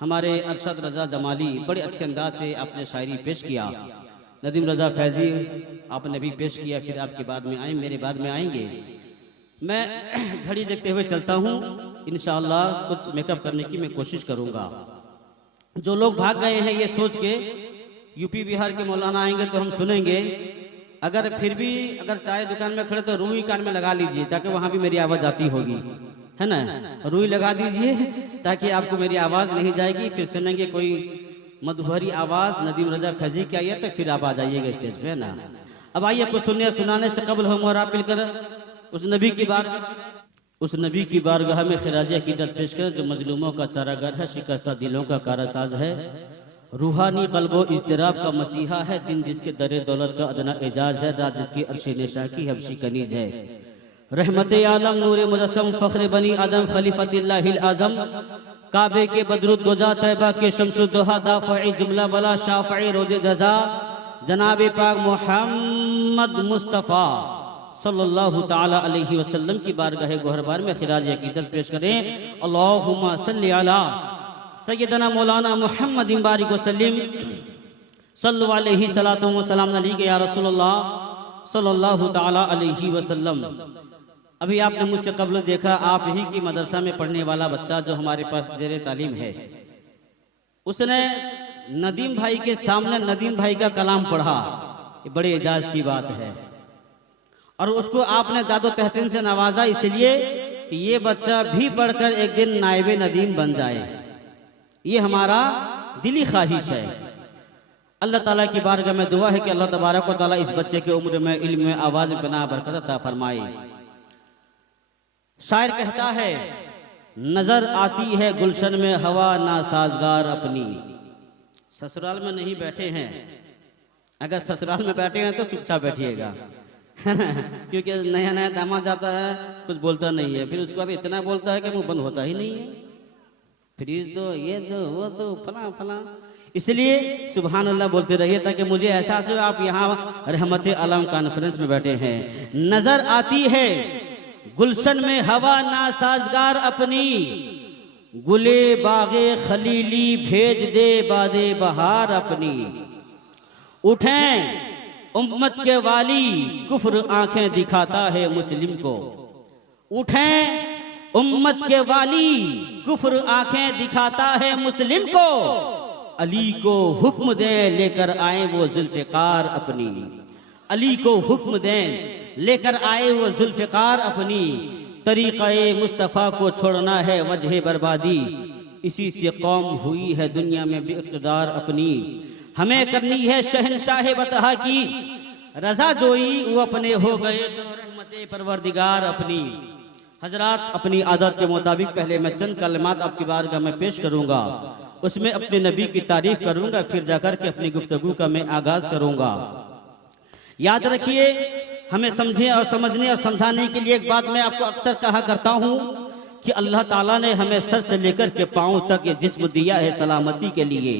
हमारे अरशद रज़ा जमाली बड़े अच्छे अंदाज से आपने शायरी पेश किया। नदीम रज़ा फैज़ी आपने भी पेश किया, फिर आपके बाद में आए, मेरे बाद में आएंगे। मैं घड़ी देखते हुए चलता हूँ, इंशाअल्लाह कुछ मेकअप करने की मैं कोशिश करूँगा। जो लोग भाग गए हैं ये सोच के यूपी बिहार के मौलाना आएंगे तो हम सुनेंगे, अगर फिर भी अगर चाय दुकान में खड़े तो रुई कान में लगा लीजिए ताकि वहाँ भी मेरी आवाज़ आती होगी, है ना। रुई लगा दीजिए ताकि आपको मेरी आवाज़ नहीं जाएगी। फिर सुनेंगे कोई मधुभरी आवाज़ नदीम रज़ा फैज़ी की आई है तो फिर आप आ जाइएगा स्टेज पे, है ना। अब आइए कुछ सुनने सुनाने से कबल हम और आप मिलकर उस नबी की बारगाह में खिराज अकीदत पेश करें जो मजलूमों का चारागार है, शिकस्ता दिलों का कारसाज है, रूहानी क़ल्बो इज़्तिराब का मसीहा है, दिन जिसके दरे दौलत का अदना एजाज है, रात जिसकी अर्श निशा की हबशी कनीज है। रहमते आलम नूरे मुजस्सम फ़ख्र बनी आदम खलीफतिल्लाहिल आज़म, काबे के बदरुद्दोजा तैबा के शम्सुद्दोहा दाफ़ई जुमला बला शाफ़ई रोज़े जज़ा, जनाब पाक मोहम्मद मुस्तफ़ा सल्लल्लाहु ताला अलैहि वसल्लम की बारगाह गोहरबार में खिराज अकीदत पेश करें। अल्लाहुम्मा सल्ली अला सय्यदना मौलाना मुहम्मद बारिक वसल्लम सल्लल्लाहु अलैहि सलातो व सलाम अलैहि या रसूलल्लाह सल्लल्लाहु ताला अलैहि वसल्लम। अभी आपने मुझसे कबल देखा, आप ही की मदरसा में पढ़ने वाला बच्चा जो हमारे पास जेरे तालीम है, उसने नदीम भाई के सामने नदीम भाई का कलाम पढ़ा। ये बड़े एजाज की बात है और उसको आपने दादो तहसीन से नवाजा इसलिए कि ये बच्चा भी पढ़कर एक दिन नायबे नदीम बन जाए। ये हमारा दिली ख्वाहिश है। अल्लाह ताला की बारगाह में दुआ है कि अल्लाह तबारक व तआला इस बच्चे के उम्र में, इल्म में, आवाज़ में बना बरकत अता फरमाए। शायर कहता है, नजर आती है गुलशन में हवा ना साजगार अपनी। ससुराल में नहीं बैठे हैं, अगर ससुराल में बैठे हैं तो चुपचाप बैठिएगा क्योंकि नया नया दामाद जाता है, कुछ बोलता नहीं है, फिर उसके बाद इतना बोलता है कि मुंह बंद होता ही नहीं है, फ्रीज दो, ये दो, वो दो, फला फला। इसलिए सुभान अल्लाह बोलते रहिए ताकि मुझे एहसास हो आप यहाँ रहमत आलम कॉन्फ्रेंस में बैठे हैं। नजर आती है गुलशन में हवा ना साजगार अपनी, गुले बागे खलीली भेज दे बादे बहार अपनी। उठें उम्मत के वाली कुफ्र आंखें दिखाता है मुस्लिम को, उठें उम्मत के वाली कुफ्र आंखें दिखाता है मुस्लिम को। अली को हुक्म दें लेकर आए वो जुल्फ़िकार अपनी, अली को हुक्म दें लेकर आए वो जुल्फ़िकार अपनी। तरीक़े मुस्तफ़ा को छोड़ना है वजह बर्बादी, इसी से कौम हुई है दुनिया में बेइक़्तिदार अपनी। हमें करनी है शहनशाह बतहा की रजा जोई, वो अपने हो गए तो रहमते परवरदिगार अपनी। हजरात, अपनी आदत के मुताबिक पहले मैं चंद कलमात आपकी बारगाह में पेश करूंगा, उसमें अपने नबी की तारीफ करूंगा, फिर जाकर के अपनी गुफ्तगू का मैं आगाज करूंगा। याद रखिए, हमें समझे और समझने और समझाने के लिए एक बात मैं आपको अक्सर कहा करता हूं कि अल्लाह ताला ने हमें सर से लेकर के पांव तक ये जिस्म दिया है सलामती के लिए।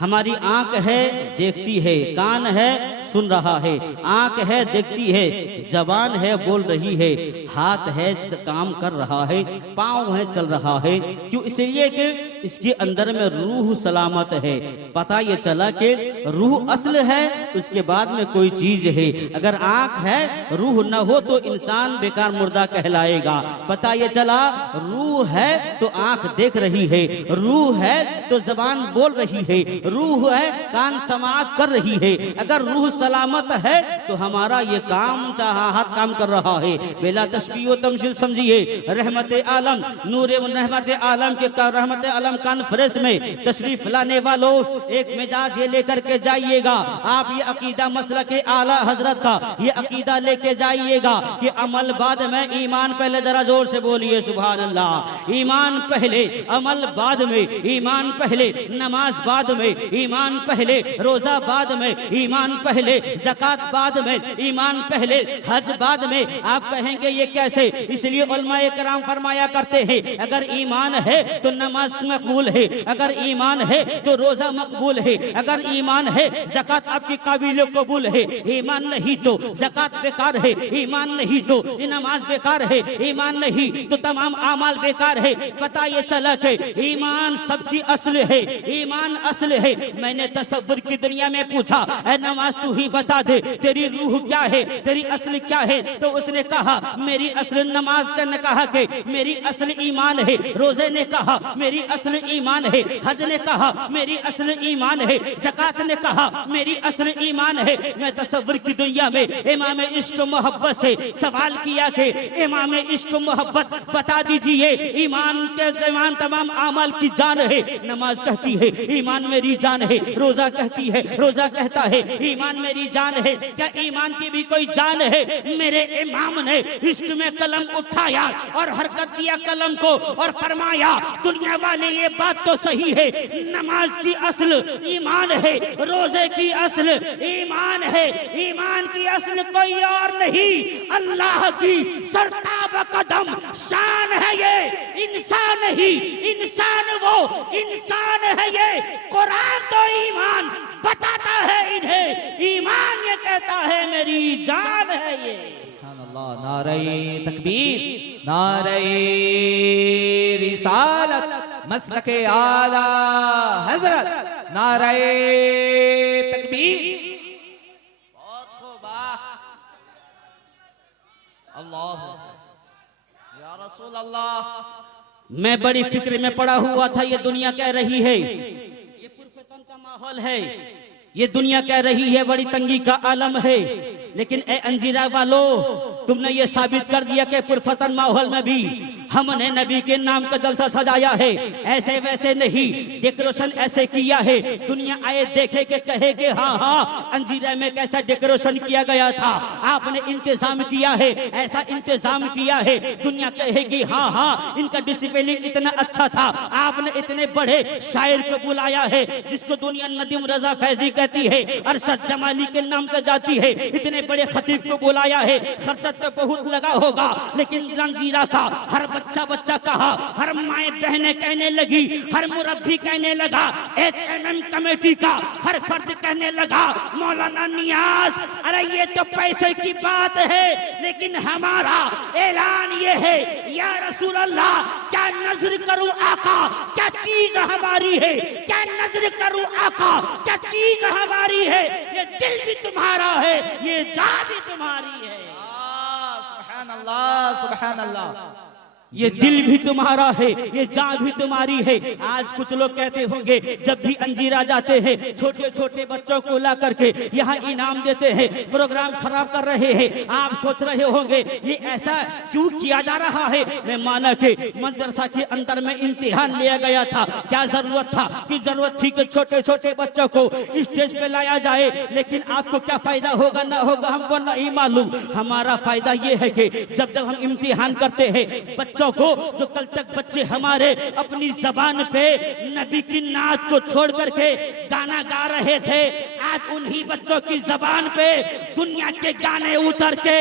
हमारी आंख है देखती है, कान है सुन रहा है, आंख है देखती है, जबान है बोल रही है, हाथ है काम कर रहा है, पाँव है चल रहा है। क्यों? इसलिए कि इसके अंदर में रूह सलामत है। पता ये चला कि रूह असल है, उसके बाद में कोई चीज है। अगर आंख है रूह न हो तो इंसान बेकार मुर्दा कहलाएगा। पता ये चला रूह है तो आंख देख रही है, रूह है तो जबान बोल रही है, रूह है कान समाअत कर रही है। अगर रूह सलामत है तो हमारा ये काम चाहत काम कर रहा है। बेला तशबीह व तमशील समझिए। रहमत आलम नूरे व रहमत आलम के रहमत आलम कॉन्फ्रेंस में तशरीफ लाने वालों, एक मिजाज ये लेकर के जाइएगा। आप ये अकीदा मसला के आला हजरत का ये अकीदा लेके जाइएगा कि अमल बाद में ईमान पहले। जरा जोर से बोलिए सुभान अल्लाह। ईमान पहले अमल बाद में, ईमान पहले नमाज बाद में, में, ईमान पहले, रोजा बाद में, ईमान पहले, ज़कात बाद में, ईमान पहले, हज बाद में। आप कहेंगे ये कैसे? इसलिए उलमाए कराम फरमाया करते हैं अगर ईमान है तो नमाज मकबूल है, अगर ईमान है तो रोजा मकबूल है, अगर ईमान है ज़कात आपकी काबिल कबूल है, ईमान नहीं तो ज़कात बेकार है, ईमान नहीं तो नमाज बेकार है, ईमान नहीं तो तमाम आमाल बेकार है। पता ये चला कि ईमान सबकी असल है, ईमान असल है। मैंने तसव्वुर की दुनिया में पूछा, ऐ नमाज तू ही बता दे तेरी रूह क्या है, तेरी असल क्या है? तो उसने कहा मेरी असल नमाज ने कहा कि मेरी असल ईमान है, रोजे ने कहा मेरी असल ईमान है, हज ने कहा मेरी असल ईमान है, ज़कात ने कहा मेरी असल ईमान है। मैं तसव्वुर की दुनिया में इमाम इश्क मोहब्बत से सवाल किया कि इमाम इश्क मोहब्बत बता दीजिए ईमान के ईमान तमाम आमाल की जान है। नमाज कहती है ईमान मेरी जान है, रोजा कहती है, रोजा कहता है ईमान मेरी जान है। क्या ईमान की भी कोई जान है? मेरे इमाम ने इश्क में कलम उठाया और हरकत दिया कलम को और फरमाया दुनिया वाले ये बात तो सही है, नमाज की असल ईमान है, रोजे की असल ईमान है, ईमान की असल कोई और नहीं अल्लाह की सरताब कदम शान है। ये इंसान नहीं, इंसान वो इंसान है। ये कुरान तो ईमान बताता है इन्हें, ईमान ये कहता है मेरी जान है। ये अल्लाह, नारे तकबीर, नारे रिसालत, मसलके आला हजरत, नारे तकबीर। बहुत खूब, अल्लाह या रसूल अल्लाह। मैं बड़ी फिक्र में पड़ा हुआ था। ये दुनिया कह रही है ये पुरफतन का माहौल है, ये दुनिया कह रही है बड़ी तंगी का आलम है, लेकिन ए अंजीरा वालों तुमने ये साबित कर दिया कि पुरफतन माहौल में भी हमने नबी के नाम का जलसा सजाया है। ऐसे वैसे नहीं, डेकोरेशन ऐसे किया है दुनिया आए देखे के कहे कि हाँ हाँ अंजीरा में कैसा डेकोरेशन किया गया था, आपने इंतजाम किया है, ऐसा इंतजाम किया है। दुनिया कहेगी हाँ हाँ इनका डिसिप्लिन इतना अच्छा था, आपने इतने बड़े शायर को बुलाया है जिसको दुनिया नदीम रजा फैजी कहती है, अरशद जमाली के नाम से जाती है, इतने बड़े खतीब को बुलाया है। खर्चा तो बहुत लगा होगा, लेकिन जंजीरा का हर बच्चा कहा, हर माए बहने कहने लगी, हर मुरब्बी कहने लगा, HMM कमेटी का हर फर्द कहने लगा, मौलाना नियाज अरे ये तो पैसे की बात है, लेकिन हमारा ऐलान ये है या रसूल अल्लाह क्या नजर करूं आका क्या चीज हमारी है, क्या नजर करूं आका क्या चीज हमारी है। ये दिल भी तुम्हारा है, ये जान भी तुम्हारी है। सुभान अल्लाह, सुभान अल्लाह। ये दिल भी तुम्हारा है, ये जान भी तुम्हारी है। आज कुछ लोग कहते होंगे जब भी अंजीरा जाते हैं छोटे छोटे बच्चों को ला करके यहाँ इनाम देते हैं, प्रोग्राम खराब कर रहे हैं। आप सोच रहे होंगे ये ऐसा क्यों किया जा रहा है। मैं माना कि मदरसा के अंदर में इम्तिहान लिया गया था, क्या जरूरत था कि जरूरत थी कि छोटे छोटे बच्चों को स्टेज पे लाया जाए, लेकिन आपको क्या फायदा होगा ना होगा हमको नहीं मालूम। हमारा फायदा ये है कि जब जब हम इम्तिहान करते हैं बच्चों को, जो कल तक बच्चे हमारे अपनी जबान पे नबी की नात को छोड़ करके गाना गा रहे थे, आज उन्हीं बच्चों की जबान पे दुनिया के गाने उतर के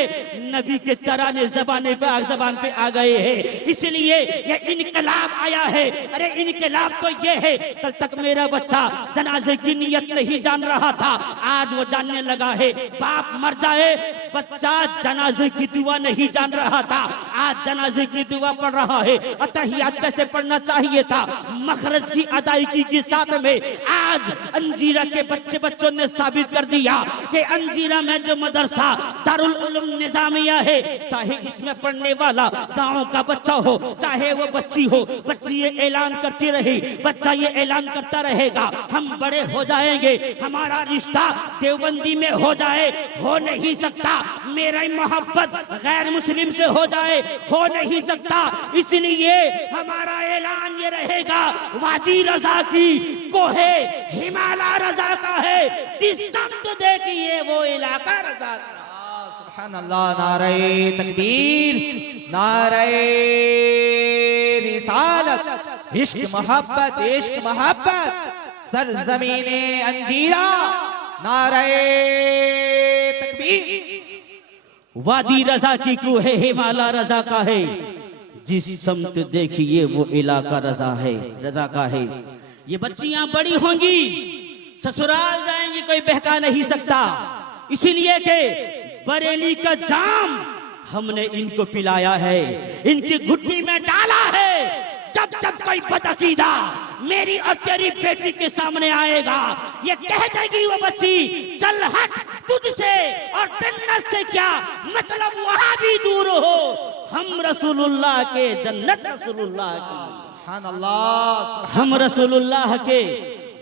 नबी के तराने जबान पे आ गए हैं। इसलिए ये इनकलाब आया है। अरे इनकलाब तो ये है, कल तक मेरा बच्चा जनाजे की नियत नहीं जान रहा था, आज वो जानने लगा है। बाप मर जाए बच्चा जनाजे की दुआ नहीं जान रहा था, आज जनाजे की दुआ पढ़ रहा है। अतहियात कैसे पढ़ना चाहिए था, मखरज की अदायगी के साथ में आज अंजीरा के बच्चों ने साबित कर दिया कि अंजीरा में जो मदरसा दारुल उलूम निजामिया है, चाहे इसमें पढ़ने वाला गांव का बच्चा हो चाहे वो बच्ची हो, बच्ची ये ऐलान करती रही, बच्चा ये ऐलान करता रहेगा हम बड़े हो जाएंगे, हमारा रिश्ता देवबंदी में हो जाए, हो नहीं सकता। मेरा मोहब्बत गैर मुस्लिम से हो जाए, हो नहीं सकता। इसलिए हमारा ऐलान ये रहेगा वादी रजा की कोहे हिमालय रजा का है, जिस समत देखिए वो इलाका रजा का। सुभान अल्लाह, नारे तकबीर, नारे रिसालत, इश्क मोहब्बत सरजमीने अंजीरा नारे तकबीर। वादी रजा की कुह है हिमालय रजा का है, जिस समत देखिए वो इलाका रजा का है। ये बच्चियां बड़ी होंगी, ससुराल जाएंगी, कोई बहका नहीं सकता, इसीलिए कि बरेली का जाम हमने इनको पिलाया है, इनकी घुट्टी में डाला है। जब जब कोई बदअकीदा मेरी और तेरी बेटी के सामने आएगा, ये कह देगी वो बच्ची, चल हट, तुझसे और जन्नत से क्या मतलब, वहां भी दूर हो, हम रसूलुल्लाह के, जन्नत रसूलुल्लाह की, सुभान अल्लाह, हम रसूलुल्लाह के,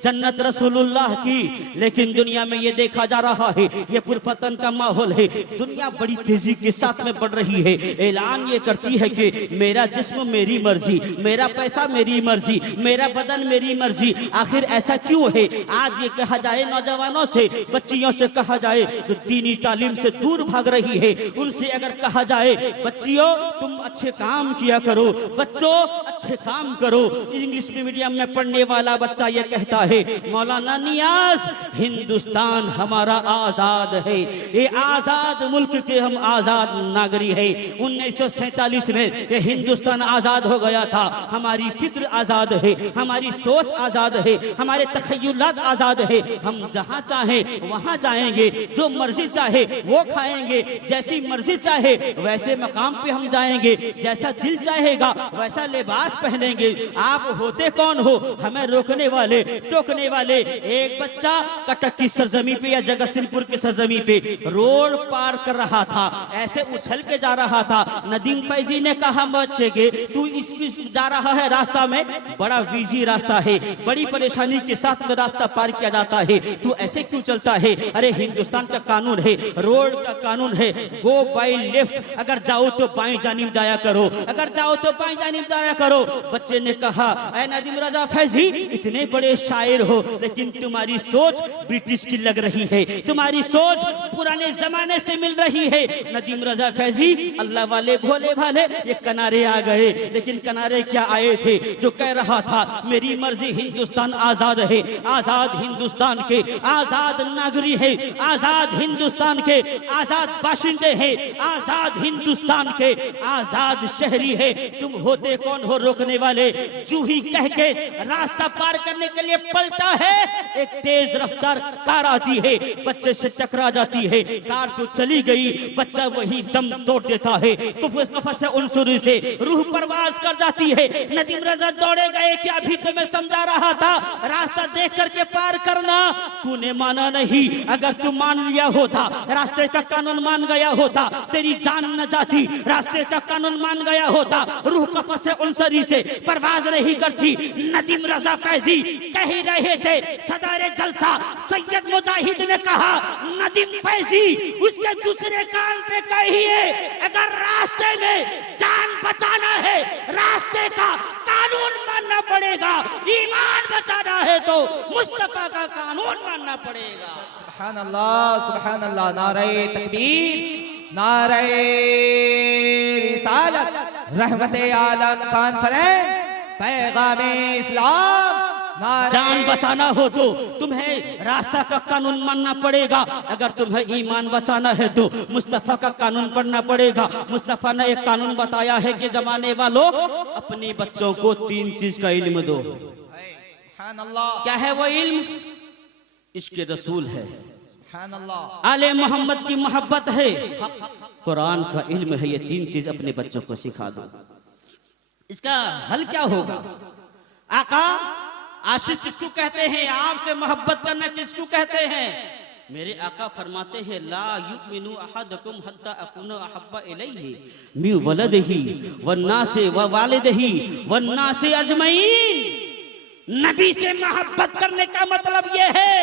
जन्नत रसूलुल्लाह की। लेकिन दुनिया में ये देखा जा रहा है, ये पुरफतन का माहौल है, दुनिया बड़ी तेजी के साथ में बढ़ रही है। ऐलान ये करती है कि मेरा जिस्म मेरी मर्जी, मेरा पैसा मेरी मर्जी, मेरा बदन मेरी मर्जी। आखिर ऐसा क्यों है? आज ये कहा जाए नौजवानों से, बच्चियों से कहा जाए जो दीनी तालीम से दूर भाग रही है, उनसे अगर कहा जाए बच्चियों तुम अच्छे काम किया करो, बच्चों अच्छे काम करो। इंग्लिश मीडियम में पढ़ने वाला बच्चा ये कहता है, मौलाना नियाज, हिंदुस्तान हमारा आजाद है, ये आजाद मुल्क के हम आजाद नागरिक है। 1947 में ये हिंदुस्तान आजाद हो गया था, हमारी फिक्र आजाद है, हमारी सोच आजाद है, हमारे तखय्युलात आजाद है। हम जहां चाहे वहां जाएंगे, जो मर्जी चाहे वो खाएंगे, जैसी मर्जी चाहे वैसे मकाम पे हम जाएंगे, जैसा दिल चाहेगा वैसा लिबास पहनेंगे। आप होते कौन हो हमें रोकने वाले, टोकने वाले? एक बच्चा कटक की सरजमी पे या जगतसिंहपुर की सरजमी पे रोड पार कर रहा था, ऐसे उछल के जा रहा था। नदीम फैजी ने कहा बच्चे के, तू इसकी जा रहा है रास्ता में, बड़ा बिजी रास्ता है, बड़ी परेशानी के साथ में रास्ता पार किया जाता है, तू ऐसे क्यों चलता है? अरे हिंदुस्तान का कानून है, रोड का कानून है, गो बाय लेफ्ट, अगर जाओ तो बाएं जानिब जाया करो, अगर जाओ तो बाएं जानिब जाया करो। बच्चे ने कहा, ऐ नदीम रजा फैजी, इतने बड़े शायर हो लेकिन तुम्हारी सोच ब्रिटिश की लग रही है, तुम्हारी सोच पुराने जमाने से मिल रही है। नदीम रजा फैजी, अल्लाह वाले भोले भाले, ये किनारे आ गए, लेकिन किनारे क्या आए थे? जो कह रहा था मेरी मर्जी, हिंदुस्तान आजाद है, आजाद हिंदुस्तान के आजाद नागरिक है, आजाद हिंदुस्तान के आजाद बाशिंदे हैं, आजाद हिंदुस्तान के आजाद शहरी है। तुम होते कौन हो रोकने वाले? जूही कह के रास्ता पार करने के लिए पलटा है, एक तेज रफ्तार कार आती है, बच्चे से टकरा जाती है, कार तो चली गई, बच्चा वही दम तोड़ देता है, कफस उनसुरी से रूह परवाज कर जाती है। नदीम रजा दौड़े गए कि अभी तो मैं समझा रहा था रास्ता देख करके पार करना, तूने माना नहीं। अगर तू मान लिया होता, रास्ते का कानून मान गया होता, तेरी जान न जाती, रास्ते का कानून मान गया होता, रूह कफस उनसुरी से परवाज नहीं करती। नदीम रजा फैजी कह ही रहे थे, सदारे जलसा सैयद मुजाहिद ने कहा, नदीम फैजी उसके दूसरे कान पे कहिए, अगर रास्ते में जान बचाना है, रास्ते का कानून मानना पड़ेगा, ईमान बचाना है तो मुस्तफा का कानून मानना पड़ेगा। सुभान अल्लाह, नारे तकबीर, नारे रिसालत, रहमते आलम कॉन्फ्रेंस, पैगामे इस्लाम। जान बचाना हो तो तुम्हें रास्ता का कानून मानना पड़ेगा, अगर तुम्हें ईमान बचाना है तो मुस्तफा का कानून पढ़ना पड़ेगा। मुस्तफा ने एक कानून बताया है कि जमाने वालों, अपने बच्चों को 3 चीज का इल्म दो। क्या है वो इल्म? इश्क़ रसूल है, आले मोहम्मद की मोहब्बत है, कुरान का इल्म है। ये 3 चीज अपने बच्चों को सिखा दो। इसका हल क्या होगा? आका, आशिक किसको कहते हैं? आपसे मोहब्बत करना किसको कहते हैं? मेरे आका फरमाते हैं, ला युमिनु अहदकुम हत्ता अकुना अहब्बा इलैहि मिन वलदिही वन्नासि व वालिदिही वन्नासि अजमईन। नबी से मोहब्बत करने का मतलब यह है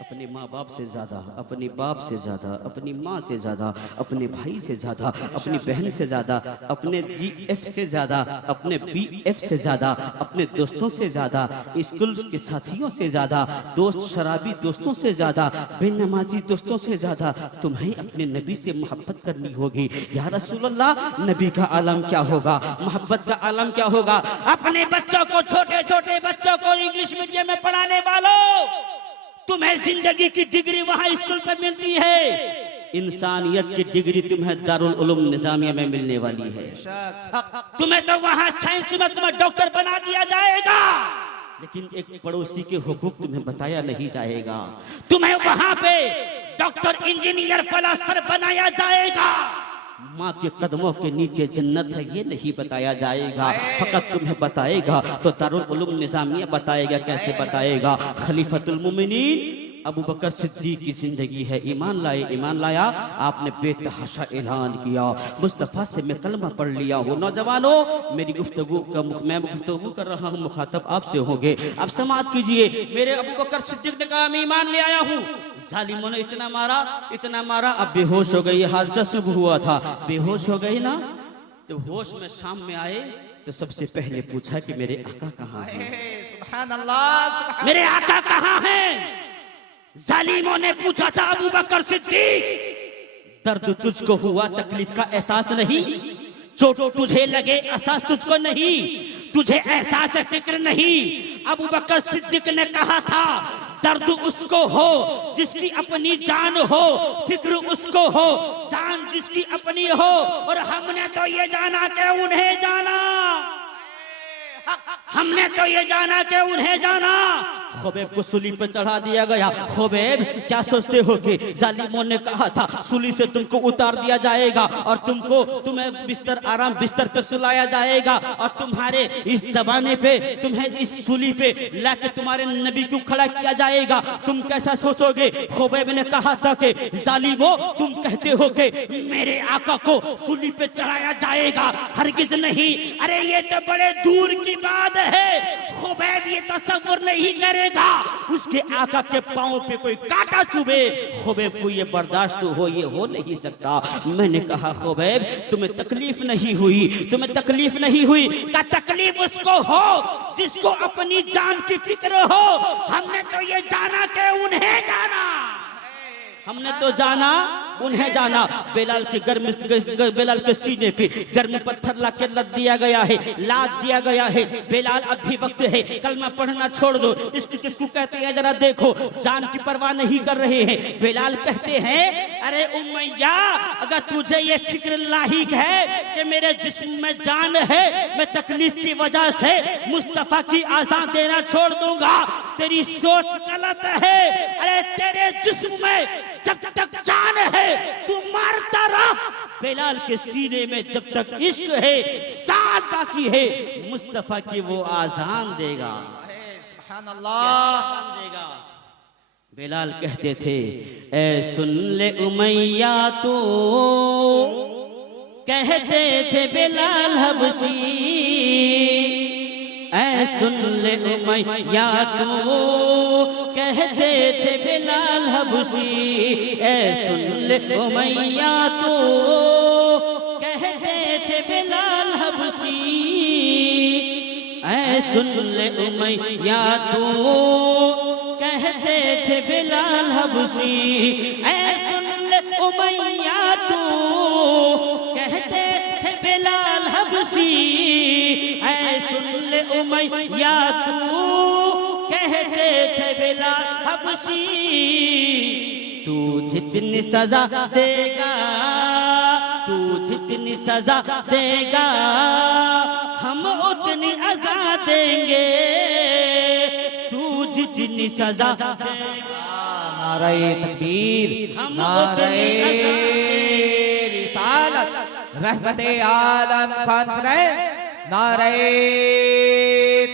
अपने माँ बाप से ज़्यादा, अपने बाप से ज़्यादा, अपनी माँ से ज़्यादा, अपने भाई से ज़्यादा, अपनी बहन से ज़्यादा, अपने GF से ज़्यादा, अपने BF से ज़्यादा, अपने दोस्तों से ज़्यादा, स्कूल के साथियों से ज़्यादा, दोस्त शराबी दोस्तों से ज़्यादा, बेनमाजी दोस्तों से ज़्यादा तुम्हें अपने नबी से मोहब्बत करनी होगी। या रसूल अल्लाह, नबी का आलम क्या होगा, मोहब्बत का आलम क्या होगा? अपने बच्चों को, छोटे छोटे बच्चों को इंग्लिश मीडियम में पढ़ाने वालों, तुम्हें जिंदगी की डिग्री वहां स्कूल पर मिलती है, इंसानियत की डिग्री तुम्हें दारुल उलूम निजामिया में मिलने वाली है। तुम्हें तो वहां साइंस में तुम्हें डॉक्टर बना दिया जाएगा, लेकिन एक पड़ोसी के हुकूक तुम्हें बताया नहीं जाएगा। तुम्हें वहां पे डॉक्टर, इंजीनियर, फलासफर बनाया जाएगा। माँ के कदमों के नीचे जन्नत है ये नहीं बताया जाएगा। फकत तुम्हें बताएगा तो दारुल उलूम निजामिया बताएगा। कैसे बताएगा? खलीफतुल मोमिनीन अबू बकर सिद्दीक की जिंदगी है। ईमान लाए, ईमान लाया, आपने बेतहाशा ऐलान किया, मुस्तफ़ा से मैं कलमा पढ़ लिया हूँ। नौजवानों, मेरी गुफ्तगू का मैं गुफ्तगू कर रहा हूँ, मुखातब आपसे होंगे। अब समाअत कीजिए। मेरे अबू बकर सिद्दीक ने कहा मैं ईमान ले आया हूँ। जालिमों ने इतना मारा, इतना मारा, अब बेहोश हो गई। हादसा सुबह हुआ था, बेहोश हो गई ना। तो होश में शाम में आए तो सबसे पहले पूछा कि मेरे आका कहाँ हैं? सुभान अल्लाह, मेरे आका कहाँ हैं? जालिमों ने पूछा था अबू बकर सिद्दीक, दर्द तुझको हुआ, तकलीफ का एहसास नहीं? चोट तुझे लगे, एहसास तुझको नहीं? तुझे एहसास फिक्र नहीं? अबू बकर सिद्दीक ने कहा था दर्द उसको हो जिसकी अपनी जान हो, फिक्र उसको हो जान जिसकी अपनी हो। और हमने तो ये जाना कि उन्हें जाना, हमने तो ये जाना कि उन्हें जाना। खुबैब को सूली पे चढ़ा दिया गया। खुबैब क्या सोचते हो कि जालिमों ने कहा था सूली से तुमको उतार दिया जाएगा और तुम्हें बिस्तर, आराम बिस्तर पे सुलाया जाएगा और तुम्हारे इस जमाने पे तुम्हें इस सूली पे लाके तुम्हारे नबी को खड़ा किया जाएगा? तुम कैसा सोचोगे? खुबैब ने कहा था कि जालिमों, तुम कहते हो कि मेरे आका को सूली पे चढ़ाया जाएगा, हरगिज नहीं। अरे ये तो बड़े दूर की बात है। खुबैब ये तसव्वुर नहीं करेगा उसके आका के पांव पे कोई कांटा चुभे। खुबैब को ये बर्दाश्त ये हो नहीं सकता। मैंने कहा खुबैब, तुम्हें तकलीफ नहीं हुई, तुम्हें तकलीफ नहीं हुई? का तकलीफ उसको हो जिसको अपनी जान की फिक्र हो। हमने तो ये जाना कि उन्हें जाना, हमने तो जाना उन्हें जाना। बेलाल के सीने पे गर्म पत्थर ला के लद दिया गया है, लाद दिया गया है। बेलाल अब भी वक्त है, कलमा पढ़ना छोड़ दो। इसको किसको कहते हैं जरा देखो, जान की परवाह नहीं कर रहे हैं। बेलाल कहते हैं अरे उमैया, अगर तुझे ये फिक्र लाहिक है कि मेरे जिस्म में जान है, मैं तकलीफ की वजह से मुस्तफा की आज़ान देना छोड़ दूंगा, तेरी सोच गलत है। अरे तेरे जिस्म में जब तक जान है तू मारता रह। बेलाल के सीने में जब तक इश्क है, सांस बाकी है, मुस्तफा की वो आज़ान देगा। सुभान अल्लाह देगा। बेलाल कहते थे ए सुन ले उमैया तू, कहते थे बेलाल हबशी, ऐ सुन ले उमैया तू, कहते थे बेलाल हबशी। ऐ सुन ले उमैया तू, कहते थे बेलाल हबशी। ऐ सुन ले उमैया तू, कहते थे बेलाल हबशी। ऐ सुन ले उमैया तू, कहते थे बेलाल हबशी। ऐ सुन ले उमैया तू, कहते थे बेलाल हबशी। तू जितनी सजा देगा, तू जितनी सजा देगा, हम उतनी अज़ा देंगे। तू जितनी सजा देगा, नारे तकबीर, हम नारे उतनी रिसालत, रहमते आलम कॉन्फ्रेंस, नारे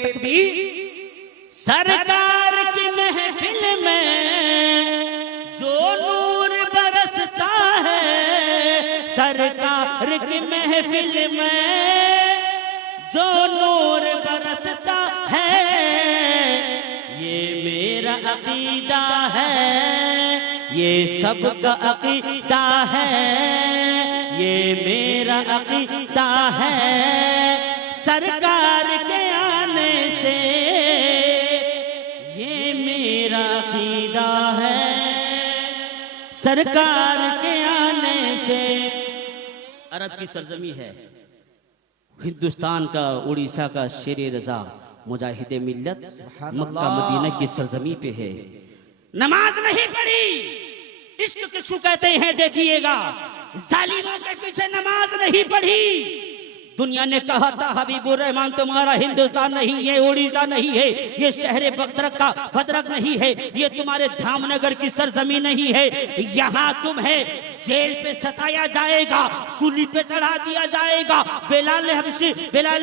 तकबीर। सरकार की महफिल में जो नूर बरसता है, सरकार की महफिल में जो नूर बरसता है, ये मेरा अकीदा है, ये सबका अकीदा है, ये मेरा अकीदा है, सरकार के आने से ये मेरा अकीदा है, सरकार के आने से। अरब की सरजमी है, हिंदुस्तान का, उड़ीसा का शेर रजा मुजाहिदे मिल्लत मक्का मदीना की सरजमी पे है। नमाज नहीं पढ़ी, इश्क किसको कहते हैं देखिएगा, जालिमों के पीछे नमाज नहीं पढ़ी। दुनिया ने कहा था हबीबुर रहमान तुम्हारा हिंदुस्तान नहीं है, उड़ीसा नहीं है, ये शहर भद्रक का भद्रक नहीं है, ये तुम्हारे धामनगर की सरजमी नहीं है, यहाँ तुम्हें जेल पे सताया जाएगा, सूली पे चढ़ा दिया जाएगा। बेलाल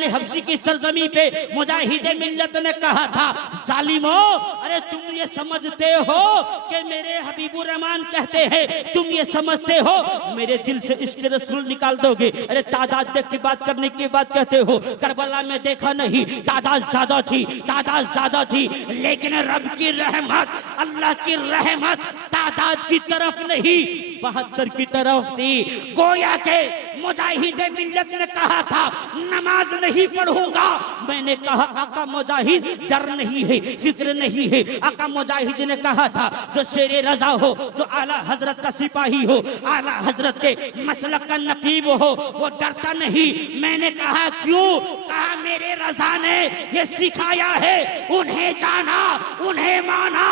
हबशी की सरजमी पे मुजाहिदे मिल्लत ने कहा था जालिमो, अरे तुम ये समझते हो कि मेरे हबीबुर रहमान कहते हैं, तुम ये समझते हो मेरे दिल से इश्क रसूल निकाल दोगे? अरे तादाद देख की बात करने के बाद कहते हो करबला में देखा नहीं, तादाद ज्यादा थी, लेकिन रब की रहमत, अल्लाह की रहमत तादाद की तरफ नहीं 72 की तरफ थी। गोया के मुजाहिदे मिल्लत ने कहा था नमाज नहीं पढ़ूंगा, मैंने कहा आका मुजाहिद डर नहीं है, फिक्र नहीं है। आका मुजाहिद ने कहा था जो शेर रजा हो, जो आला हजरत का सिपाही हो, आला हजरत के मसलक का नकीब हो, वो डरता नहीं। मैंने कहा क्यों? कहा मेरे रजा ने ये सिखाया है, उन्हें जाना, उन्हें माना,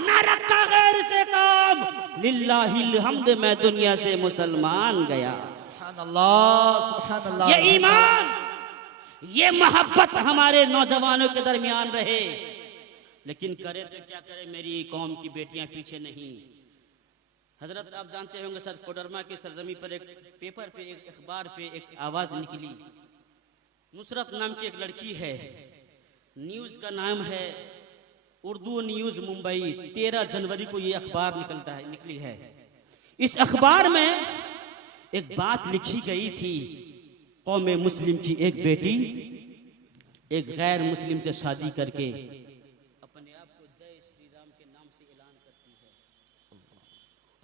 न रखा गैर से काम। लिल्लाहिल हम्द, मैं दुनिया से मुसलमान गया। सुभान अल्लाह। ये ईमान, ये मोहब्बत हमारे नौजवानों के दरमियान रहे। लेकिन करे तो क्या करे, मेरी कौम की बेटियां पीछे नहीं। हजरत आप जानते होंगे सर, कोडरमा की सरजमी पर एक पेपर पे, एक अखबार पे एक आवाज निकली। नुसरत नाम की एक लड़की है, न्यूज का नाम है उर्दू न्यूज मुंबई। 13 जनवरी को ये अखबार निकली है। इस अखबार में एक बात लिखी गई थी, कौम मुस्लिम की एक बेटी एक गैर मुस्लिम से शादी करके अपने आप को जय श्री राम के नाम से ऐलान करती है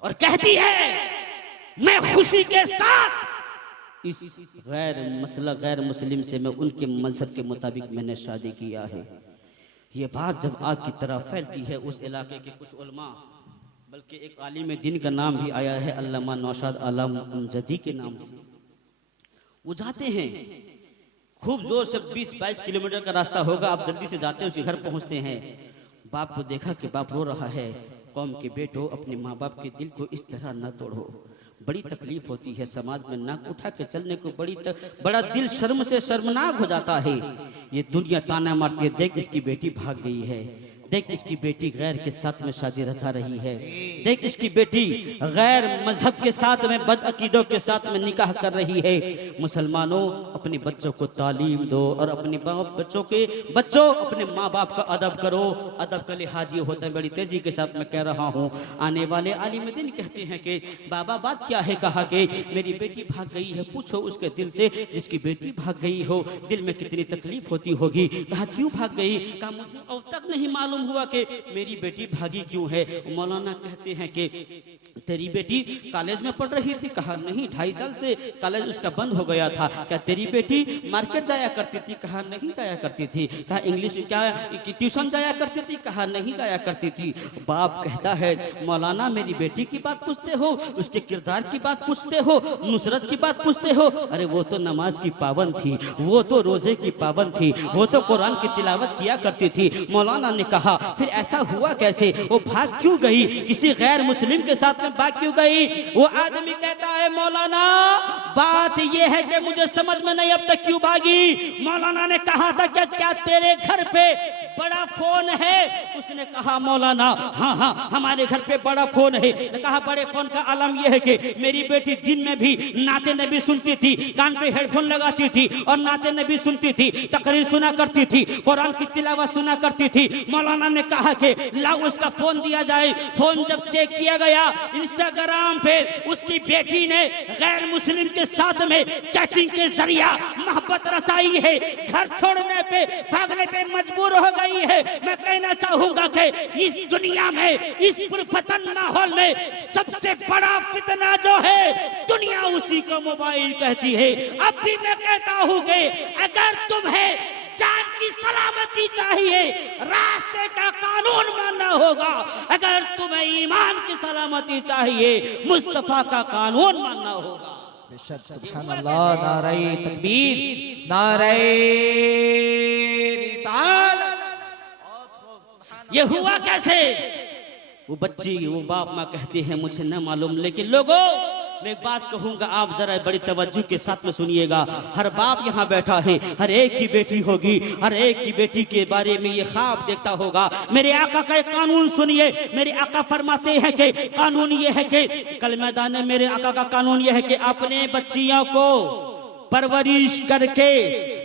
और कहती है मैं खुशी के साथ इस गैर मुस्लिम से, मैं उनके मजहब के मुताबिक मैंने शादी किया है। ये बात जब आग की तरह फैलती है, उस इलाके के कुछ उलमा, बल्कि एक आलिम दिन का नाम भी आया है, अल्लामा नौशाद आलम अमजदी के नाम से, वो जाते हैं। खूब जोर से 20-22 किलोमीटर का रास्ता होगा, आप जल्दी से जाते हैं, उसके घर पहुंचते हैं। बाप को देखा कि बाप रो रहा है। कौम के बेटो, अपने माँ बाप के दिल को इस तरह न तोड़ो, बड़ी तकलीफ होती है। समाज में नाक उठा के चलने को बड़ा दिल शर्म से शर्मनाक हो जाता है। ये दुनिया ताना मारती है, देख इसकी बेटी भाग गई है, देख इसकी बेटी गैर के साथ में शादी रचा रही है, देख इसकी बेटी गैर मजहब के साथ में, बदअकीदों के साथ में निकाह कर रही है। मुसलमानों, अपने बच्चों को तालीम दो और अपने बच्चों अपने माँ बाप का अदब करो। अदब का लिहाज ये होता है, बड़ी तेजी के साथ मैं कह रहा हूँ। आने वाले आलिम दिन कहते हैं कि बाबा बात क्या है? कहा कि मेरी बेटी भाग गई है, पूछो उसके दिल से जिसकी बेटी भाग गई हो, दिल में कितनी तकलीफ होती होगी। कहा क्यों भाग गई? कहा मुझे अब तक नहीं मालूम हुआ कि मेरी बेटी भागी क्यों है। मौलाना कहते हैं कि तेरी बेटी कॉलेज में पढ़ रही थी। कहा नहीं, 2.5 साल से कॉलेज उसका बंद हो गया था। क्या तेरी बेटी मार्केट जाया करती थी? कहा नहीं जाया करती थी। कहा इंग्लिश क्या ट्यूशन जाया करती थी? कहा नहीं जाया करती थी। बाप कहता है मौलाना मेरी बेटी की बात पूछते हो, उसके किरदार की बात पूछते हो, नुसरत की बात पूछते हो? अरे वो तो नमाज की पाबंद थी, वो तो रोजे की पाबंद थी, वो तो कुरान की तिलावत किया करती थी। मौलाना ने कहा फिर ऐसा हुआ कैसे? वो भाग क्यों गई? किसी गैर मुस्लिम के साथ में भाग क्यों गई? वो आदमी कहता है मौलाना बात ये है कि मुझे समझ में नहीं अब तक क्यों भागी। मौलाना ने कहा था क्या तेरे घर पे बड़ा फोन है? उसने कहा मौलाना हाँ हमारे घर पे बड़ा फोन है। कहा बड़े फोन का आलम यह है कि मेरी बेटी दिन में भी नाते नबी सुनती थी, कान पे हेडफोन लगाती थी और नाते नबी सुनती थी, तकरीर सुना करती थी, कुरान की तिलावत सुना करती थी। मौलाना ने कहा कि लाओ उसका फोन दिया जाए। फोन जब चेक किया गया, इंस्टाग्राम पे उसकी बेटी ने गैर मुस्लिम के साथ में चैटिंग के जरिया मोहब्बत रचाई है। घर छोड़ने पे, भागने पे मजबूर हो गई गई है। मैं कहना चाहूंगा कि इस दुनिया में, इस पुरफतन माहौल में सबसे बड़ा फितना जो है दुनिया उसी को मोबाइल कहती है। अब भी मैं कहता हूं कि अगर तुम्हें जान की सलामती चाहिए, रास्ते का कानून मानना होगा। अगर तुम्हें ईमान की सलामती चाहिए, मुस्तफा का कानून मानना होगा। बेशक, सुभान अल्लाह, नारे तकबीर, नारे रिसालत। ये हुआ कैसे? वो बच्ची, वो बाप माँ कहती है मुझे न मालूम, लेकिन लोगों मैं एक बात कहूंगा, आप जरा बड़ी तवज्जो के साथ में सुनिएगा। हर बाप यहाँ बैठा है, हर एक की बेटी होगी, हर एक की बेटी के बारे में ये ख्वाब देखता होगा। मेरे आका का एक कानून सुनिए। मेरे आका फरमाते हैं कि कानून ये है कि कल मैदान में मेरे आका का कानून ये है कि अपने बच्चियों को परवरिश करके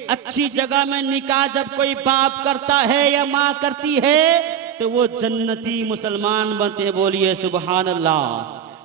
अच्छी जगह में निकाह जब कोई बाप करता है या माँ करती है तो वो जन्नती मुसलमान बनते हैं। बोलिए सुभान अल्लाह।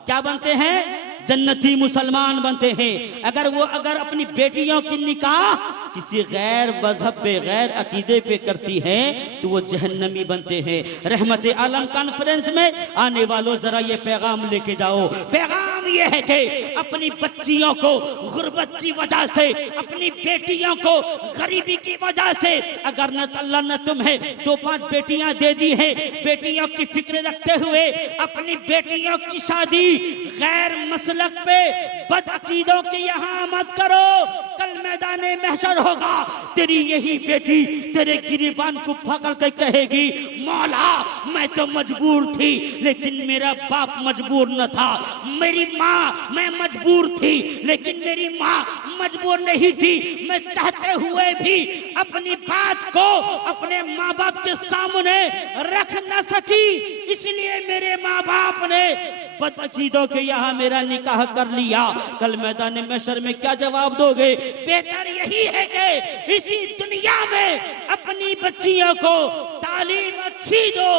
क्या बनते हैं? जन्नती मुसलमान बनते हैं। अगर अपनी बेटियों की निकाह किसी गैर मजहब पे, गैर अकीदे पे करती हैं तो वो जहन्नमी बनते हैं। रहमत आलम कॉन्फ्रेंस में आने वालों जरा ये पैगाम लेके जाओ। पैगाम ये है कि अपनी बच्चियों को गुर्बत की वजह से, अपनी बेटियों को गरीबी की वजह से, अगर न अल्लाह ने तुम्हें 2-5 बेटियां दे दी है, बेटियों की फिक्र रखते हुए अपनी बेटियों की शादी गैर मसलक पे, बदअकीदों के यहाँ मत करो। कल मैदान महशर होगा, तेरी यही बेटी तेरे गिरेबान को पकड़ कर कहेगी मौला मैं तो मजबूर थी लेकिन मेरा बाप मजबूर न था। मेरी माँ, मैं मजबूर थी लेकिन मेरी माँ मजबूर नहीं थी। मैं चाहते हुए भी अपनी बात को अपने माँ बाप के सामने रख न सकी, इसलिए मेरे माँ बाप ने बदअकीदों के यहाँ मेरा निकाह कर लिया। कल मैदान महशर में क्या जवाब दोगे? बेहतर यही है कि इसी दुनिया में अपनी बच्चियों को तालीम अच्छी दो,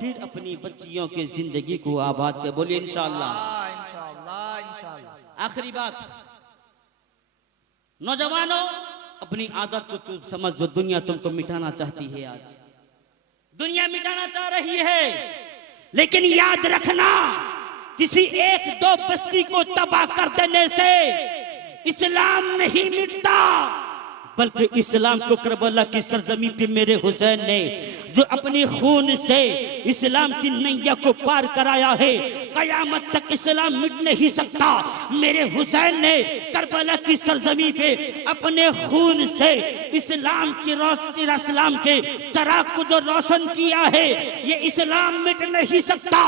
फिर अपनी बच्चियों के जिंदगी को आबाद कर। बोलिए इंशाअल्लाह, इंशाअल्लाह, इंशाअल्लाह। आखिरी बात, नौजवानों अपनी आदत को तुम समझ जो दुनिया तुमको मिटाना चाहती है। आज दुनिया मिटाना चाह रही है, लेकिन याद रखना किसी 1-2 बस्ती को तबाह कर देने से इस्लाम नहीं मिटता, बल्कि इस्लाम को करबला की सरजमी पे मेरे हुसैन ने जो अपनी खून से इस्लाम की नैया को पार कराया है, कयामत तक इस्लाम मिट नहीं सकता। मेरे हुसैन ने करबला की सरजमी पे अपने खून से इस्लाम की रोशनी, इस्लाम के चराग को जो रोशन किया है, ये इस्लाम मिट नहीं सकता।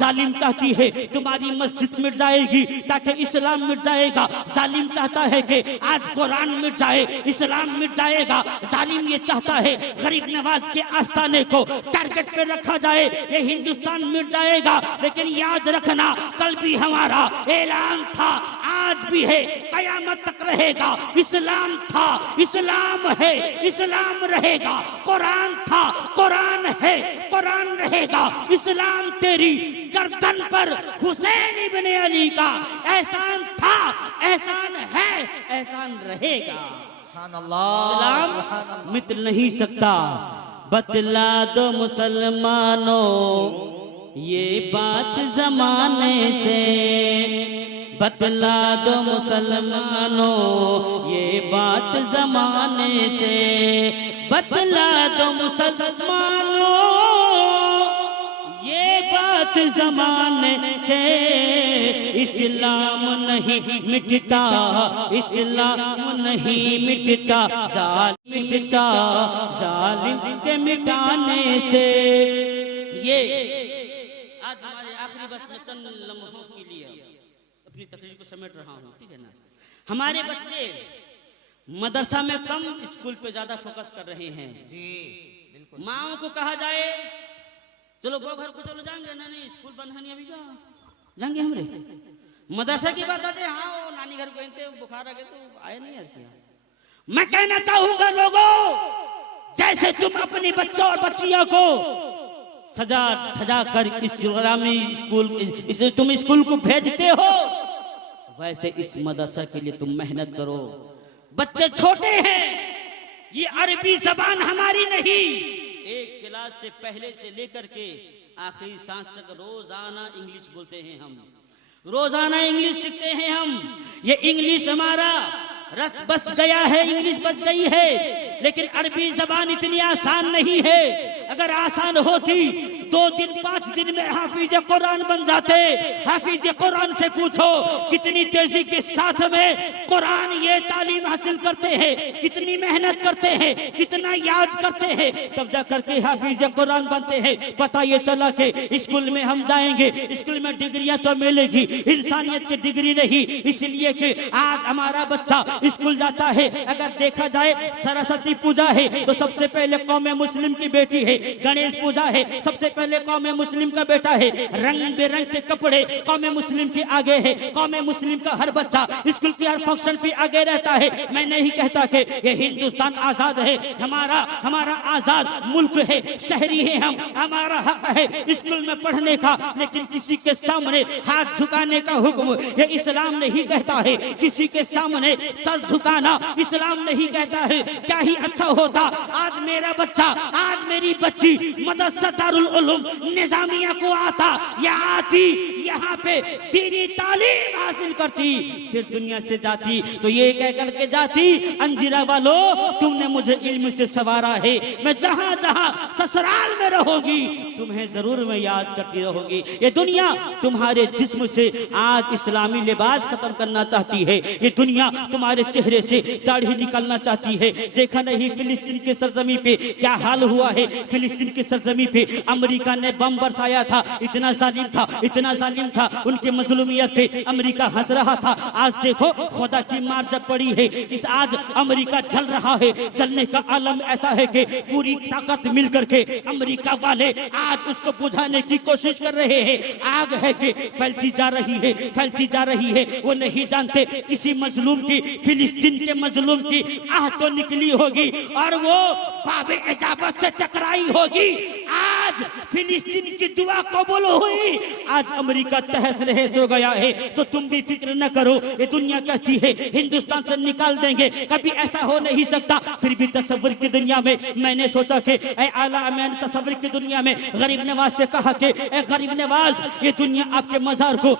जालिम चाहती है तुम्हारी मस्जिद मिट जाएगी ताकि इस्लाम मिट जाएगा। जालिम चाहता है कि आज कुरान मिट जाए, इस्लाम मिट जाएगा। जालिम ये चाहता है गरीब नवाज के आस्थाने को टारगेट पे रखा जाए, ये हिंदुस्तान मिट जाएगा। लेकिन याद रखना कल भी हमारा ऐलान था, आज भी है, कयामत तक रहेगा। इस्लाम था, इस्लाम है, इस्लाम रहेगा। कुरान था, कुरान है, कुरान रहेगा। इस्लाम तेरी गर्दन पर हुसैन इब्ने अली का एहसान था, एहसान है, एहसान रहेगा। इस्लाम मिट नहीं सकता। बतला दो मुसलमानों ये बात जमाने से, बतला दो मुसलमानों ये बात जमाने से, बतला दो मुसलमानों ये बात जमाने से। इस्लाम नहीं मिटता, इस्लाम नहीं मिटता, जालिम मिटता, जालिम के मिटाने से। ये आज हमारे आखिरी बस में चंद लम्हों के लिए अपनी तकरीर को समेट रहा हूँ, ठीक है ना। हमारे बच्चे मदरसा में कम, स्कूल पे ज्यादा फोकस कर रहे हैं। जी बिल्कुल। माओ को कहा जाए चलो वो घर को चलो जाएंगे, नहीं स्कूल बंद है नहीं अभी, क्या जाएंगे हमरे। मदरसा की बात आते हाँ वो नानी घर गए बुखार आ गए तो आए नहीं यार क्या। मैं कहना चाहूंगा लोगों, जैसे तुम अपनी बच्चों और बच्चियों को सजा धजा कर इस्लामी स्कूल तुम स्कूल को भेजते हो, वैसे इस मदरसा के लिए तुम मेहनत करो। बच्चे छोटे हैं, ये अरबी जबान हमारी नहीं, एक क्लास से पहले से लेकर के आखिरी सांस तक रोजाना इंग्लिश बोलते हैं हम, रोजाना इंग्लिश सीखते हैं हम। ये इंग्लिश हमारा रच बच गया है, इंग्लिश बच गई है, लेकिन अरबी जबान इतनी आसान नहीं है। अगर आसान होती 2 दिन 5 दिन में हाफिज कुरान बन जाते। हाफिज कुरान से पूछो कितनी तेजी के साथ में कुरान ये तालीम हासिल करते हैं, कितनी मेहनत करते हैं, कितना याद करते हैं, तब जा करके हाफिज कुरान बनते हैं। पता ये चला कि स्कूल में हम जाएंगे, स्कूल में डिग्रियां तो मिलेगी, इंसानियत की डिग्री नहीं। इसलिए कि आज हमारा बच्चा स्कूल जाता है, अगर देखा जाए सरस्वती पूजा है तो सबसे पहले कौम मुस्लिम की बेटी है, गणेश पूजा है सबसे पहले कौम मुस्लिम का बेटा है, रंग बेरंग के कपड़े कौम मुस्लिम के आगे है। कौम मुस्लिम का हर बच्चा स्कूल की हर फंक्शन पे आगे रहता है। मैं नहीं कहता कि ये हिंदुस्तान आजाद है, हमारा आजाद मुल्क है, शहरी है हम, हमारा हक है स्कूल में पढ़ने का, लेकिन किसी के सामने हाथ झुकाने का हुक्म ये इस्लाम नहीं कहता है। किसी के सामने सर झुकाना इस्लाम नहीं कहता है। क्या ही अच्छा होता आज मेरा बच्चा, आज मेरी बच्ची मदरसा दारुल उलूम निजामिया को आता या आती, यहाँ पे दीनी तालीम हासिल करती, फिर दुनिया से जाती तो ये कह करके जाती, अंजीरा वालों तुमने मुझे इल्म से सवारा है, मैं जहां जहां ससुराल में रहोगी तुम्हें जरूर मैं याद करती रहूंगी। ये दुनिया तुम्हारे जिस्म से आज इस्लामी लिबास खत्म करना चाहती है। ये दुनिया तुम्हारे चेहरे से दाढ़ी निकालना चाहती है। देखा नहीं फिलिस्तीन के सरजमी पे क्या हाल हुआ है। फिलिस्तीन के सरजमी पे अमेरिका ने बम बरसाया था, इतना जालिम था, उनके मजलूमियत पे अमेरिका हंस रहा था। आज देखो खुदा की मार जब पड़ी है, इस आज अमेरिका जल रहा है। जलने का आलम ऐसा है कि पूरी ताकत मिल करके अमेरिका वाले आज उसको बुझाने की कोशिश कर रहे हैं। आग है कि फैलती जा रही है। वो नहीं जानते किसी मजलूम की, फिलिस्तीन के मजलूम की आह तो निकली होगी और वो बाबे इजाबत से टकराई होगी। आज फिलिस्तीन की दुआ कबूल हुई, आज अमेरिका तहस नहस हो गया है। तो तुम भी फिक्र न करो, ये दुनिया कहती है हिंदुस्तान से निकाल देंगे, कभी ऐसा हो नहीं सकता। फिर भी तस्वीर की दुनिया में मैंने सोचा कि आला, मैंने तस्वीर की दुनिया में गरीब नवाज से कहा कि गरीब नवाज, ये दुनिया आपके मजार को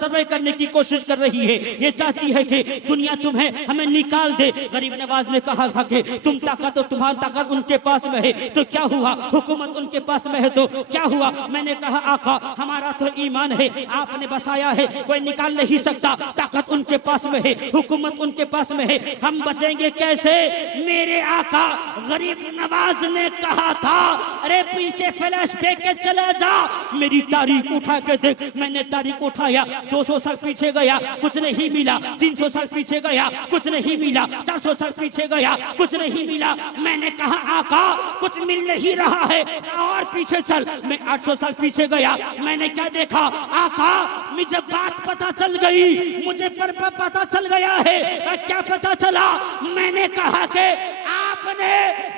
सर्वे करने की कोशिश कर रही है। ये चाहती है कि दुनिया तुम्हें हमें निकाल दे। गरीब नवाज ने कहा था कि तुम ताकत, तुम्हारी ताकत उनके पास में है तो क्या हुआ, हुकूमत उनके पास में है तो क्या हुआ। मैंने कहा आका हमारा तो ईमान है, आपने बसाया है, कोई निकाल नहीं सकता। ताकत उनके पास में है, हुकूमत उनके पास में है, हम बचेंगे कैसे। मेरे आका गरीब नवाज ने कहा था, अरे पीछे फ्लैश देख के चला जा, मेरी तारीख उठा के देख। मैंने तारीख उठाया, 200 साल पीछे गया, कुछ नहीं मिला। 300 साल पीछे गया, कुछ नहीं मिला। 400 साल पीछे गया, कुछ नहीं मिला। मैंने कहा आका कुछ मिल नहीं रहा है, और पीछे चल। मैं 800 साल पीछे गया, मैंने क्या देखा आका, मुझे बात पता चल गई, मुझे पर पता चल गया है। क्या पता चला, मैंने कहा कि आपने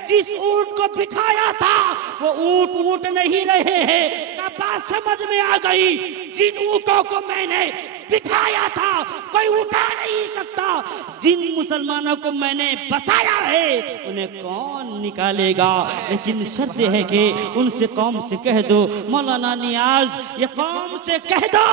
जिस ऊंट को बिठाया था वो ऊंट नहीं रहे हैं। क्या बात समझ में आ गई, जिन ऊंटों को मैंने बिठाया था कोई उठा नहीं सकता, जिन मुसलमानों को मैंने बसाया है उन्हें कौन निकालेगा। लेकिन शर्त है कि उनसे कौम से कह दो, मौलाना नियाज ये कौम से कह दो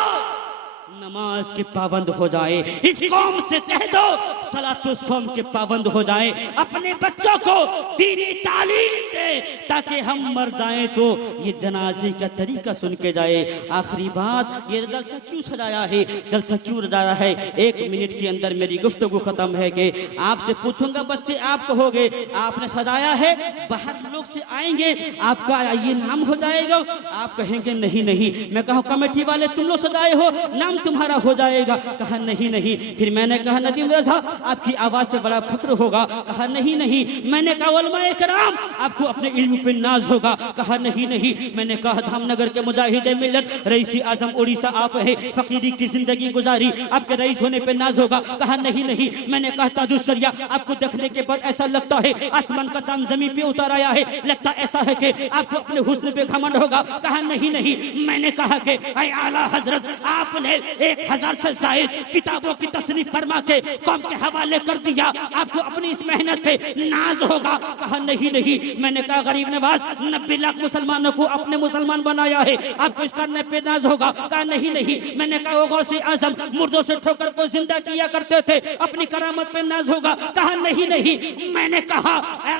नमाज के पाबंद हो जाए, इस कौम से कह दो सलातो सोम के पाबंद हो जाए, अपने बच्चों को दीनी तालीम दे ताकि हम मर जाएं तो ये जनाजे का तरीका सुन के जाए। आखिरी बात, ये जलसा क्यों सजाया है, जलसा क्यों सजाया है, 1 मिनट के अंदर मेरी गुफ्तगू खत्म है कि आपसे पूछूंगा, बच्चे आप कहोगे आपने सजाया है, बाहर लोग से आएंगे आपका ये नाम हो जाएगा, आप कहेंगे नहीं नहीं। मैं कहूँ कमेटी वाले तुम लोग सजाए हो, नाम तुम्हारा हो जाएगा। कहा नहीं नहीं। फिर मैंने कहा नदीम रज़ा आपकी आवाज पे बड़ा फख्र होगा। कहा नहीं नहीं। मैंने कहा उलमाए कराम आपको अपने इल्म पे नाज होगा। कहा नहीं नहीं। मैंने कहा धामनगर के मुजाहिदे मिल्लत रईसी आजम उड़ीसा आप है, फकीरी की जिंदगी गुजारी, आपके रईस होने पे नाज होगा। कहा नहीं नहीं। मैंने कहा ताजुश शरिया आपको देखने के बाद ऐसा लगता है आसमान का चांद जमीन पे उतर आया है, लगता ऐसा है कि आपको अपने हुस्न पे घमंड होगा। कहा नहीं नहीं। मैंने कहा कि आला हजरत आपने 1000 से ज़ायद किताबों की तसनीफ फरमा के कौम के हवाले कर दिया। आपको अपनी इस मेहनत पे नाज होगा। कहा नहीं नहीं। मैंने कहा गरीब नवाज 90 लाख मुसलमानों को अपने मुसलमान बनाया है, आपको इस करने पे नाज होगा। कहा नहीं नहीं। मैंने कहा वो गौसे आजम मुर्दों से ठोकर को जिंदा किया करते थे, अपनी करामत पे नाज होगा। कहा नहीं नहीं। मैंने कहा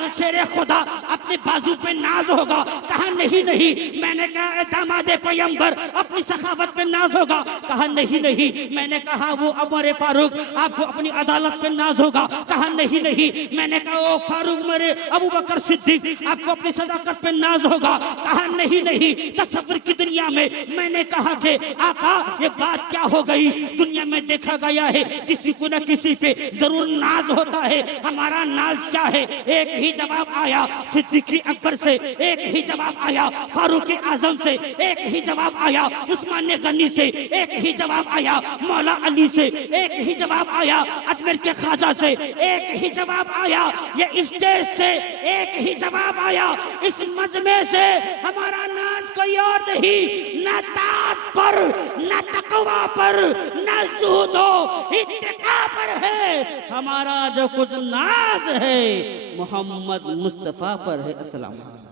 शेर खुदा अपने बाजू पे नाज होगा। कहा नहीं नहीं। मैंने कहा दामादे पैगंबर अपनी सखावत पे नाज होगा। कहा नहीं नहीं। मैंने कहा वो उमर फारूक आपको अपनी अदालत पे नाज होगा। कहा नहीं नहीं। मैंने कहा वो फारूक मेरे अबू बकर सिद्दीक आपको अपनी सदाकत पे नाज होगा। कहा नहीं नहीं। तसव्वुर की दुनिया में मैंने कहा कि आका ये बात क्या हो गई, दुनिया में देखा गया है किसी को न किसी पे जरूर नाज होता है, हमारा नाज क्या है? एक ही जवाब आया सिद्दीक अकबर से, एक ही जवाब आया फारूक आजम से, एक ही जवाब आया उस्मान गनी से, एक ही जवाब आया मौला अली से, एक ही जवाब आया अजमेर के ख्वाजा से, एक ही जवाब आया ये स्टेज से, एक ही जवाब आया इस मजमे से। हमारा नाज कोई और नहीं, न ताज पर, न तकवा पर, न ज़ुहदो इत्तिका पर है। हमारा जो कुछ नाज है मोहम्मद मुस्तफ़ा पर है। अस्सलाम।